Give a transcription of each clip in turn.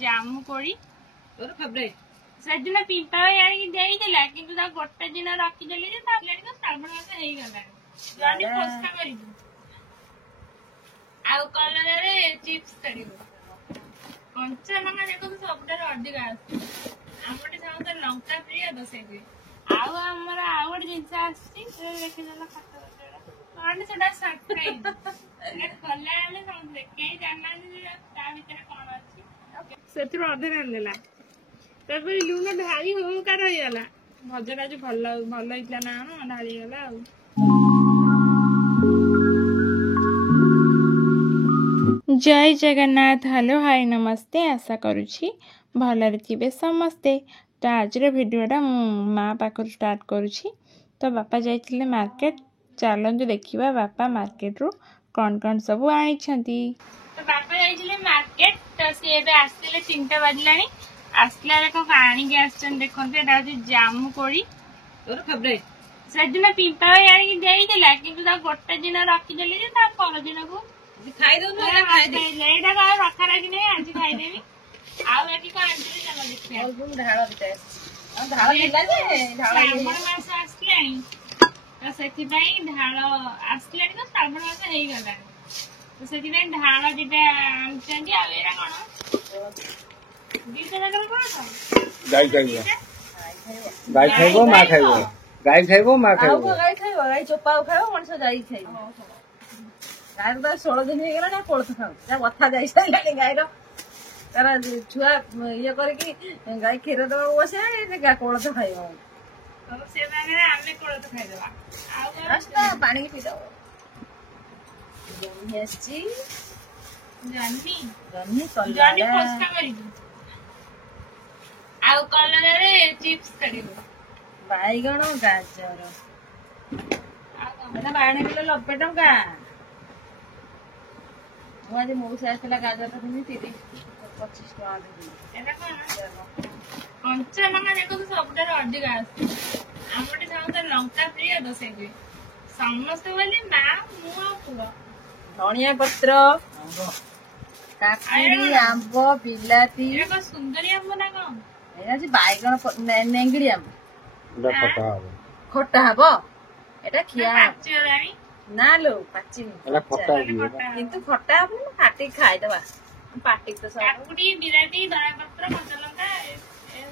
ଜାମୁ କୋଳି ତୋର ଫେଭରାଇଟ ସେଦିନ ପିମ୍ପା ଆଣିକି ଦେଇଥିଲା କିନ୍ତୁ ତା ଗୋଟେ ଦିନ ରଖିଦେଲି ଯେ ତା ଶ୍ରାବଣ ମାସ ହେଇଗଲାଣି ଜଣେ ଫୋସ୍କା କରିବୁ ଆଉ କଲରାରେ ଚିପ୍ସ କରିବୁ କଞ୍ଚା ଲଙ୍କା ଦେଖନ୍ତୁ ସବୁଠାରୁ ଅଧିକ ଆସୁଛି ଆମର ସମସ୍ତେ ଲଙ୍କା ପ୍ରିୟ ତ ସେଇଥିପାଇଁ ଆଉ ଆମର ଆଉ ଗୋଟେ ଜିନିଷ ଆସିଛି ଦେଖିଦେଲା ଖତ କଣ ସେଟା ସରପ୍ରାଇଜ କଲା ବେଳେ ସମସ୍ତେ କେହି ଜାଣିନାହାନ୍ତି ତା ଭିତରେ କଣ ଅଛି ସେଥିରୁ ଅଧେ ରାନ୍ଧିଦେଲା ତାପରେ ଲୁଣ ଢାଳି ହୋକା ରହିଗଲା ଭଜାଟା ଆଜି ଭଲ ହେଇଥିଲା ନା ଢାଳି ଗଲା ଆଉ ଜୟ ଜଗନ୍ନାଥ ହ୍ୟାଲୋ ହାଇ ନମସ୍ତେ ଆଶା କରୁଛି ଭଲରେ ଥିବେ ସମସ୍ତେ ତ ଆଜିର ଭିଡ଼ିଓଟା ମୁଁ ମା ପାଖରୁ ଷ୍ଟାର୍ଟ କରୁଛି ତ ବାପା ଯାଇଥିଲେ ମାର୍କେଟ ଚାଲନ୍ତୁ ଦେଖିବା ବାପା ମାର୍କେଟରୁ କ'ଣ କ'ଣ ସବୁ ଆଣିଛନ୍ତି ତ ବାପା ଯାଇଥିଲେ ମାର୍କେଟ ତ ସେ ଏବେ ଆସିଥିଲେ 3ଟା ବାଜିଲାଣି ଆସିଲା ବେଳେ କ'ଣ ଆଣିକି ଆସିଛନ୍ତି ଦେଖନ୍ତୁ ଏଇଟା ହେଉଛି ଜାମୁ କୋଳି ତୋର ଫେଭରାଇଟ ସେଦିନ ପିମ୍ପା ଆଣିକି ଦେଇଥିଲା କିନ୍ତୁ ତା ଗୋଟେ ଦିନ ରଖିଦେଲି ଯେ ତା ପରଦିନକୁ ଖାଇଦଉନୁ ଏଇଟା କଣ ରଖା ରଖି ନାହିଁ ଆଜି ଖାଇଦେବି ଆଉ ଏଠି କ'ଣ ଆଣିଥିଲି ଚାଲ ଦେଖିବା ଶ୍ରାବଣ ମାସ ଆସିଲାଣି ତ ସେଥିପାଇଁ ଢାଳ ଆସିଲାଣି ତ ଶ୍ରାବଣ ମାସ ହେଇଗଲାଣି ତ ସେଥିପାଇଁ ଢାଳ ଦିଟା ଆଣିଛନ୍ତି ଆଉ ଏଇଟା କ'ଣ ଦିଟା ଜାଗାରେ କ'ଣ ଗାଈ ଖାଇବ ଗାଈ ଖାଇବ ମା ଖାଇବ ଗାଈ ଖାଇବ ମା ଖାଇବ ଗାଈ ଖାଇବ ଗାଈ ଚୋପା ଖାଇବ ମଣିଷ ଯାଇ ଖାଇବ ଗାଈର ତ 16 ଦିନ ହେଇଗଲାଣି କୋଳଥ ଖାଉ ତା କଥା ଯାଇ ସାରିଲାଣି ଗାଈର ତାର ଛୁଆ ଇଏ କରିକି ଗାଈ କ୍ଷୀର ଦେବାକୁ ବସେ କୋଳଥ ଖାଇବ ଆମେ କୋଳଥ ଖାଇଦବା ଆଉ ପାଣି ପିଇଦବ ଜହ୍ନି ଆସିଛି ଜହ୍ନି ଫୋସ୍କା କରିବୁ ଆଉ କଲରାରେ ଚିପ୍ସ କରିବୁ ବାଇଗଣ ଗାଜର ଏଟା 12 90 ଟଙ୍କା ମୁଁ ଆଜି ମଉସା ଆସିଥିଲା ଗାଜରଟା କିଣିବି 30-25 ଟଙ୍କା ଦେବି ଏଟା କ'ଣ କଞ୍ଚା ଲଙ୍କା ଦେଖନ୍ତୁ ସବୁଠାରୁ ଅଧିକ ଆସୁଛି ଆମର ସମସ୍ତେ ଲଙ୍କା ପ୍ରିୟ ତ ସେଇଥିପାଇଁ ସମସ୍ତେ ବୋଲି ମା ମୁଁ ଆଉ ପୁଅ ଧଣିଆ ପତ୍ର କାକୁଡି ଆମ୍ବ ବିଲାତି ଏଟା କ'ଣ ସୁନ୍ଦରୀ ଆମ୍ବ ନା କ'ଣ ଏଇଟା ଅଛି ବାଇଗଣ ନେଙ୍ଗିଡି ଆମ୍ବ ଖଟା ହବ ଏଟା ଖିଆ ପାଚିଗଲାଣି ନା ଲୋ ପାଚିନି କିନ୍ତୁ ଖଟା ହବ କାଟିକି ଖାଇଦବା ପାଟିକି ତ କାକୁଡି ବିଲାତି ଧଣିଆ ପତ୍ର କଞ୍ଚା ଲଙ୍କା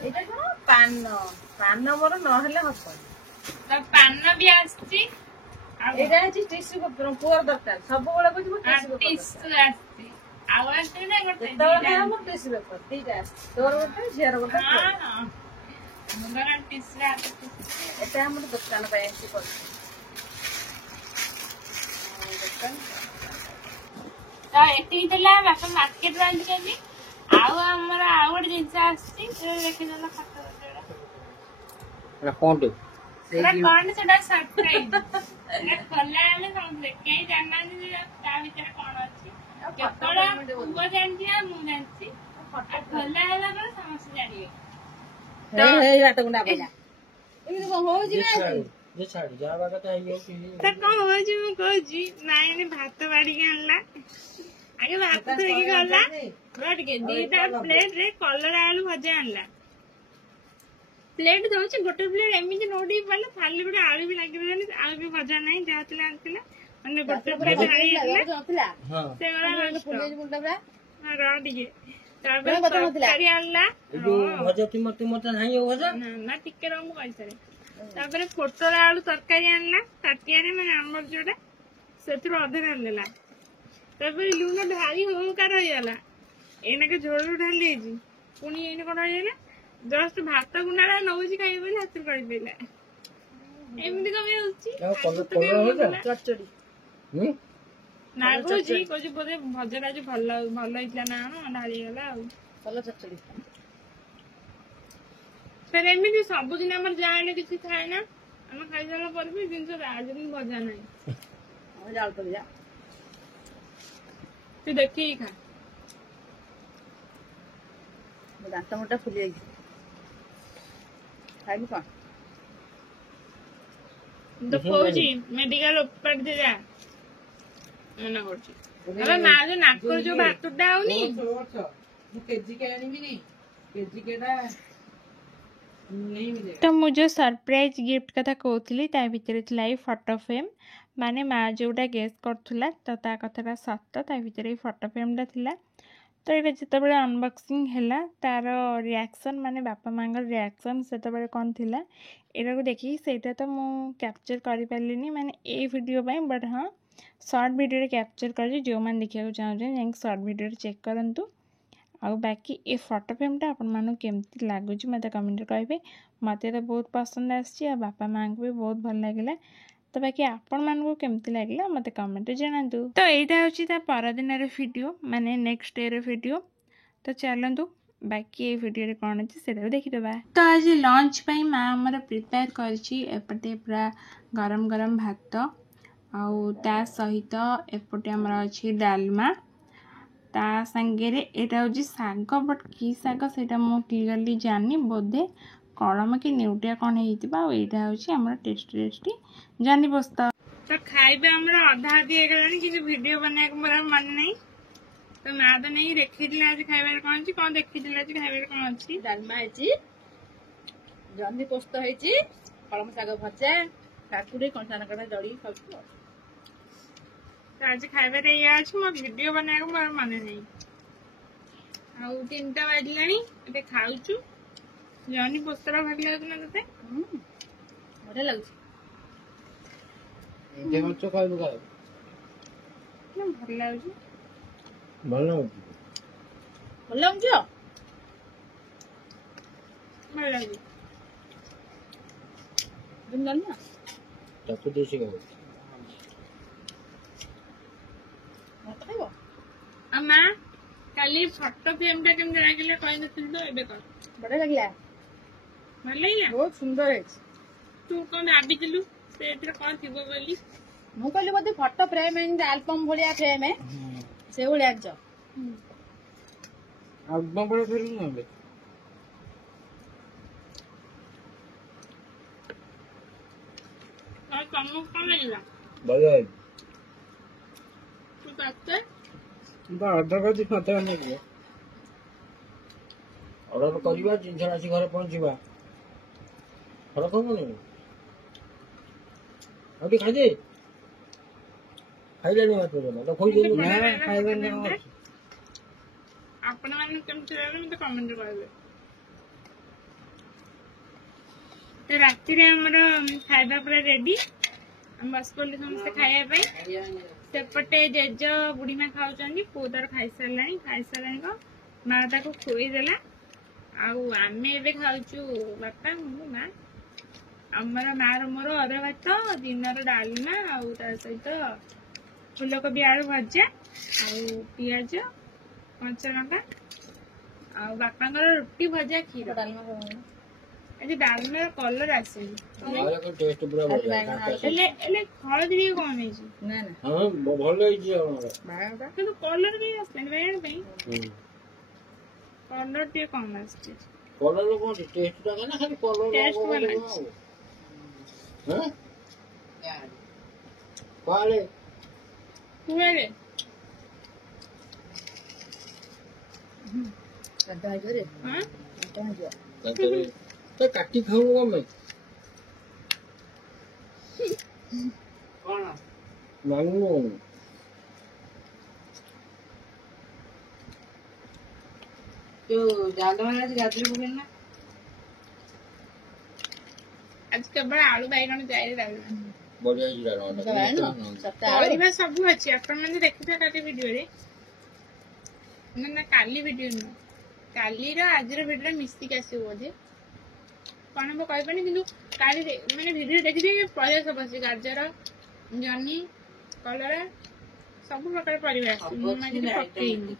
ଏଇଟା କ'ଣ ପାନ ମୋର ନହେଲେ ହବନି ପାନ ବି ଆସିଛି ଏଇଟା ହେଉଛି ଟିସୁ ପତ୍ର ପୁଅର ଦରକାର ସବୁବେଳେ ବୁଝିବ ଟିସୁ ଆସିଛି ଆଉ ଆସିଛି ନା ଗୋଟେ ମୋର ଟିସୁ ପେପର ଦିଟା ଆସିଛି ତୋର ଗୋଟେ ଝିଅର ଗୋଟେ ଏଟା ଆମର ଦୋକାନ ପାଇଁ ଆସିଛି ତ ଏତିକି ଥିଲା ବାପା ମାର୍କେଟରୁ ଆଣିଛନ୍ତି ଆଉ ଆମର ଆଉ ଗୋଟେ ଜିନିଷ ଆସିଛି ଦେଖିଦେଲ ଖତ କଣ ସେଟା ସରପ୍ରାଇଜ କଲା ବେଳେ ସମସ୍ତେ କେହି ଜାଣିନାହାନ୍ତି ତା ଭିତରେ କଣ ଅଛି କେବଳ ପୁଅ ଜାଣିଛି ଆଉ ମୁଁ ଜାଣିଛି ଖୋଲା ହେଲା ପରେ ସମସ୍ତେ ଜାଣିବେ କଣ ହଉଛି ମୁଁ କହୁଛି ନାଇଁ ଭାତ ବାଢିକି ଆଣିଲା ଆଗେ ଭାତ ଧୋଇକି ଗଲା ଟିକେ 2ଟା ପ୍ଲେଟରେ କଲରା ଆଳୁ ଭଜା ଆଣିଲା ପ୍ଲେଟ ଦଉଛି ଗୋଟେ ପ୍ଲେଟ ଏମିତି ନୋଟିକି ପଡିଲା ଥାଲି ଗୋଟେ ଆଳୁ ବି ଲାଗିବନି ଆଳୁ ବି ଭଜା ନାହିଁ ଯାହା ଥିଲା ଆଣିଥିଲା ମାନେ ଗୋଟେ ପ୍ଲେଟ ଟିକେ ତାପରେ ତରକାରୀ ଆଣିଲା ନା ଟିକେ ରହ ମୁଁ କହିସାରେ ତାପରେ ପୋଟଳ ଆଳୁ ତରକାରୀ ଆଣିଲା ତାଟିଆରେ ମାନେ ଆମର ଯୋଉଟା ସେଥିରୁ ଅଧେ ରାନ୍ଧିଦେଲା ତାପରେ ଲୁଣ ଢାଳି ହୋକା ରହିଗଲା ଏଇନାକେ ଝୋଳରୁ ଢାଲି ଦେଇଛି ପୁଣି ଏଇନେ କ'ଣ ରହିଗଲା ଜଷ୍ଟ ଭାତ ଗୁଣ୍ଡାଟା ନଉଛି ଖାଇବ ବୋଲି ହାତରୁ କହିପାରିଲା ଏମିତି କଣ ହଉଛି ନା କହୁଛି ବୋଧେ ଭଜାଟା ଆଜି ଭଲ ହେଇଥିଲା ନା ଢାଳିଗଲା ଆଉ ଭଲ ଚଚଡି ଫେର ଏମିତି ସବୁଦିନ ଆମର ଯାହା ହେଲେ କିଛି ଥାଏ ନା ଆମେ ଖାଇସାରିଲା ପରେ ବି ଜିନିଷ ଆଜି ଭଜା ନାହିଁ ତୁ ଦେଖିକି ଖା ଦାନ୍ତ ମୋଟା ଫୁଲି ଯାଇଛି ଖାଇବୁ କ'ଣ ତ କହୁଛି ମେଡିକାଲ ଓପାଡ଼ି ଦେ ଯା ମନା କରୁଛି ନାକର ଯୋଉ ଭାତଟା ହଉନି केजी के आनी केजी केटा नहीं मिले। तो मुझे सरप्राइज गिफ्ट कथा कहूली ता भितर थिला ई फोटो फ्रेम माने माँ जोटा गेस करथुला तो ता कथाटा सत ता भितर ई फोटो फ्रेमटा थिला। तो ये जितेबाला अनबॉक्सिंग हैला तार रिएक्शन माने बापा माँ रिएक्शन से कौन थिला एटा को देखी सेटा तो मु कैप्चर कर पारिनी माने ए वीडियो पे बट हाँ शॉर्ट वीडियो कैप्चर कर जो मैंने देखा चाहते शॉर्ट वीडियो चेक करंतु आउ बाकी ये फोटो फ्रेमटा आपण मानू केमती लगुच मत कमेंट करेंगे मत तो बहुत पसंद आसी बापा माँ को भी बहुत भल लगे तो बाकी आपण मानू केमती लगे मत कमेंट जनातु। तो यहाँ हूँ परदिन वीडियो माने नेक्स्ट डे वीडियो तो चलतु बाकी ये वीडियो कौन अच्छे से देखीदे। तो आज लंच पे माँ आमर प्रिपेयर करपटे पूरा गरम गरम भात आउ ता सहित एपटे आमर अच्छी डालमा ता सांगे यहाँ हूँ शाग बट कि शाग से क्लीयरली जानी बोधे कलम कि नेउटिया कौन होता हूँ टेस्टी टेस्टी जानी पोस्त। तो खाइबा अधा अधी कि वीडियो बना मोर मन नहीं तो माँ तो नहीं देखी आज खाइबार कौन देखी आज खाइबार कौन अच्छी डालमा है जन्नी पोस्त है कलम शाग भजा काकुड़ी कंचा नकटा दड़ी सब आज खाइबार या अच्छी मो वीडियो बना मोर मन नहीं आउ 3टा बाजिला खाऊचु जनी पोस्तरा भल लगे ना ते बढ़िया लगुच भल लगुच भल भल लगुच भल लगुच तुम डालमा ताको देसी खाओ मत खाइबो अम्मा काली फोटो फ्रेमटा केमते लागिले कहि नथिल तो एबे कर बढ़िया लगला भल लागला बहुत सुंदर है तू कौन भाविलु से कौन थी बोली मु कहली बोधे फोटो फ्रेम एल्बम भलिया फ्रेम है से भलिया जो अल्बम बड़े फिर ना बे और कम कौन लगला बढ़िया है तू कहते बा आधा का खाता नहीं ऑर्डर करवा जिन आसी घर पहुंचवा फरक हम नहीं अभी खाई खाइले मत तो खोई दे ना खाइबे ना आपण माने केमते लागले मते कमेंट करबे। तो राति रे हमर खाइबा पूरा रेडी हम बस पड़े समस्त खाइबा पई सेपटे जेज बुढ़ी माँ खाऊँ पुतर खाई सारा को माँ ताको खुई देला आम ए खाऊचु बापा मु माँ आमर माँ मोर अरुआ भात दिन डालमा सहित फूलकोबी आलू भजा पियाज कंचा लंका बापा रुटी भजा क्षीर आज डालमा कलर आसे टेस्ट पूरा हलदी भी कौन है ना ना हां भल है जी किंतु कलर भी आसे बैगन पे कलर टे कम आसे कलर कौन टेस्ट टा ना खाली कलर टेस्ट वाला हां पाले कुआले कदा जरे हां कहां जो तो काटी खाऊंगा मैं कौन मांगू तो जाल वाला गाजर बुगल ना आज केवल आलू बैगन जाई डालमा बढ़िया जी डालमा परिवार सब अच्छी आपण मैंने देखिथा काटी वीडियो रे ना ना काली वीडियो न काली रो आज रो वीडियो मिस्टेक आसी बोधे कौन हम कहबनी किंतु काली मैंने वीडियो देखि दे परिवार सब अच्छी गाजर जनी कलरा सब प्रकार परिवार आसी मैं पकेइनी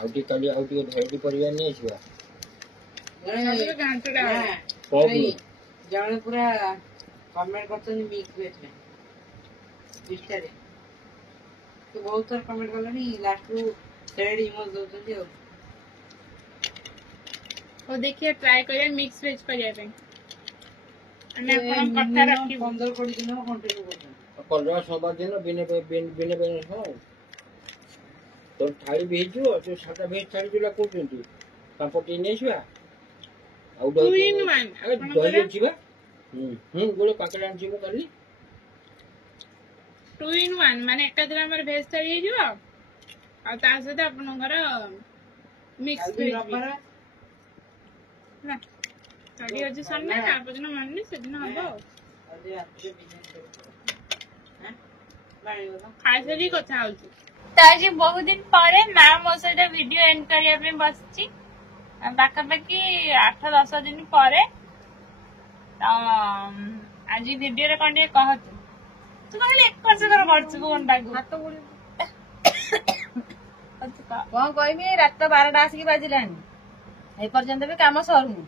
आउटी काली आउटी ढेरी परिवार नहीं छिवा सब घांटड़ा जने पूरा कमेंट करछन मिक्स वेज में बिस्तारे तो बहुत सारा कमेंट करलनी लास्ट को सेड इमोज दोछन हो और देखिए ट्राई करिए मिक्स वेज करिया पे अने आपण कथा रखी 15-20 दिन में कंटिन्यू करछन कलरा सोमवार दिन बिने बिने हो ତୋର ଥାଳି ବି ହେଇଯିବ ଯୋଉ ସାଧା ଭେଜ ଥାଳି ଯୋଉଟା କହୁଛନ୍ତି ପାମ୍ପଡ଼ ଟିକେ ନେଇଯିବା ଆଉ 2 in 1 ଦହି ଅଛି ବା ଗୋଟେ ପାକେଟ ଆଣିଛି ମୁଁ କାଲି 2 in 1 ମାନେ ଏକାଥରେ ଆମର ଭେଜ ଥାଳି ହେଇଯିବ ଆଉ ତା ସହିତ ଆପଣଙ୍କର ମିକ୍ସ ଭେଜ ନା କାଲି ଅଛି ସଣ୍ଡେ ତାପର ଦିନ ମଣ୍ଡେ ସେଦିନ ହବ ଆଉ ଖାଇସାରି କଥା ହଉଛି ତ ଆଜି ବହୁତ ଦିନ ପରେ ମା ମୋ ସହିତ ଭିଡିଓ ଏଣ୍ଡ କରିବା ପାଇଁ ବସିଛି ପାଖାପାଖି 8-10 ଦିନ ପରେ ତ ଆଜି ଭିଡିଓରେ କଣ ଟିକେ କହ ତୁ କହିଲେ ଏକର ସେକର କରୁଛୁ ଫୋନଟାକୁ ହାତ କଣ କହିବି ରାତି ତ 12ଟା ଆସିକି ବାଜିଲାଣି ଏ ପର୍ଯ୍ୟନ୍ତ ବି କାମ ସରୁନି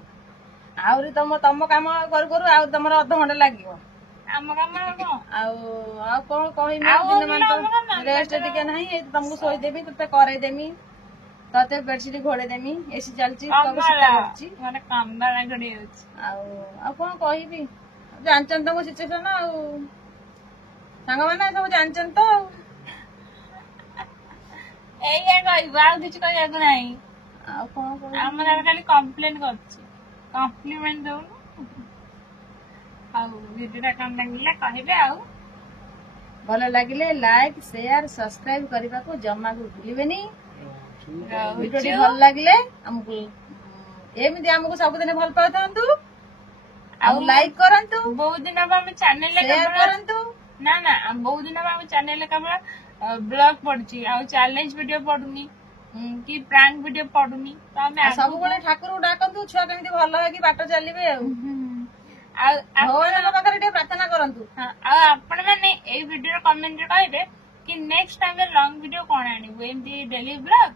ଆହୁରି ତମ କାମ କରୁ କରୁ ଆଉ ତମର ଅଧଘଣ୍ଟା ଲାଗିବ ଆମ କାମ କଣ ଆଉ କଣ କହିବି ରେଷ୍ଟ ଟିକେ ନାହିଁ ଏଇ ତମକୁ ଶୋଇଦେବି ତତେ କରେଇଦେମି ତତେ ବେଡସିଟ୍ ଘୋଡେଇଦେମି ଏସି ଚାଲିଛି ମାନେ କାନ୍ଦା ଲାଗି ଯାଉଛି ଆଉ କଣ କହିବି ଜାଣିଛନ୍ତି ତ ମୋ ସିଚୁଏସନ ଆଉ ସାଙ୍ଗମାନେ ସବୁ ଜାଣିଛନ୍ତି ତ ଏଇଆ କହିବୁ ଆଉ କିଛି କହିବାକୁ ନାହିଁ ଆଉ କଣ କହିବି ଆମର ଖାଲି କମ୍ପ୍ଲେନ କରୁଛି କମ୍ପ୍ଲିମେଣ୍ଟ ଦଉନୁ ଆଉ ଭିଡିଓଟା କଣ ଲାଗିଲା କହିବେ ଆଉ ଭଲ ଲାଗିଲେ ଲାଇକ୍ ସେୟାର ସବସ୍କ୍ରାଇବ କରିବାକୁ ଜମାକୁ ଭୁଲିବେନି ଭିଡିଓଟି ଭଲ ଲାଗିଲେ ଆମକୁ ଏମିତି ଆମକୁ ସବୁଦିନ ଭଲ ପାଉଥାନ୍ତୁ ଆଉ ଲାଇକ୍ କରନ୍ତୁ ବହୁତ ଦିନ ହବ ଆମ ଚ୍ୟାନେଲରେ ସେୟାର କରନ୍ତୁ ନା ବହୁତ ଦିନ ହବ ଆମ ଚ୍ୟାନେଲରେ କେବଳ ବ୍ଲଗ ପଡୁଛି ଆଉ ଚ୍ୟାଲେଞ୍ଜ ଭିଡିଓ ପଡୁନି କି ପ୍ରାଙ୍କ ଭିଡିଓ ପଡୁନି ତ ଆମେ ସବୁବେଳେ ଠାକୁରଙ୍କୁ ଡାକନ୍ତୁ ଛୁଆ କେମିତି ଭଲ ହେଇକି ବାଟ ଚାଲିବେ ଆଉ ଭଗବାନଙ୍କ ପାଖରେ ଟିକେ ପ୍ରାର୍ଥନା କରନ୍ତୁ ଆଉ ଆପଣ ମାନେ ଏଇ ଭିଡିଓର କମେଣ୍ଟରେ କହିବେ କି ନେକ୍ସଟ ଟାଇମ ଲଙ୍ଗ ଭିଡିଓ କଣ ଆଣିବୁ ଏମିତି ଡେଲି ବ୍ଲଗ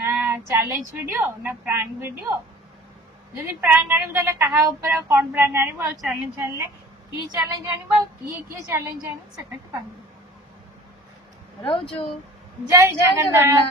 ନା ଚ୍ୟାଲେଞ୍ଜ ଭିଡିଓ ନା ପ୍ରାଙ୍କ ଭିଡିଓ ଯଦି ପ୍ରାଙ୍କ ଆଣିବୁ ତାହେଲେ କାହା ଉପରେ ଆଉ କଣ ପ୍ରାଙ୍କ ଆଣିବୁ ଆଉ ଚ୍ୟାଲେଞ୍ଜ ଆଣିଲେ କି ଚ୍ୟାଲେଞ୍ଜ ଆଣିବୁ ଆଉ କିଏ ଚ୍ୟାଲେଞ୍ଜ ଆଣିବୁ ସେଟା କହିବୁ ରହୁଛୁ ଜୟ ଜଗନ୍ନାଥ।